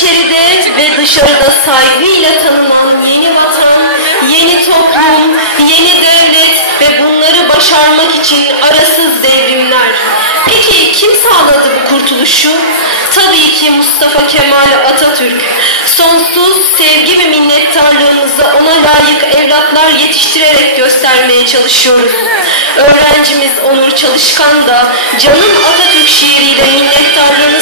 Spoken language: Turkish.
içeride ve dışarıda saygıyla tanınan yeni vatan, yeni toplum, yeni devlet ve bunları başarmak için arasız devrimler. Peki kim sağladı bu kurtuluşu? Tabii ki Mustafa Kemal Atatürk. Sonsuz sevgi ve minnettarlığımızı ona layık evlatlar yetiştirerek göstermeye çalışıyoruz. Öğrencimiz Onur Çalışkan da Canım Atatürk şiiriyle minnettarlığını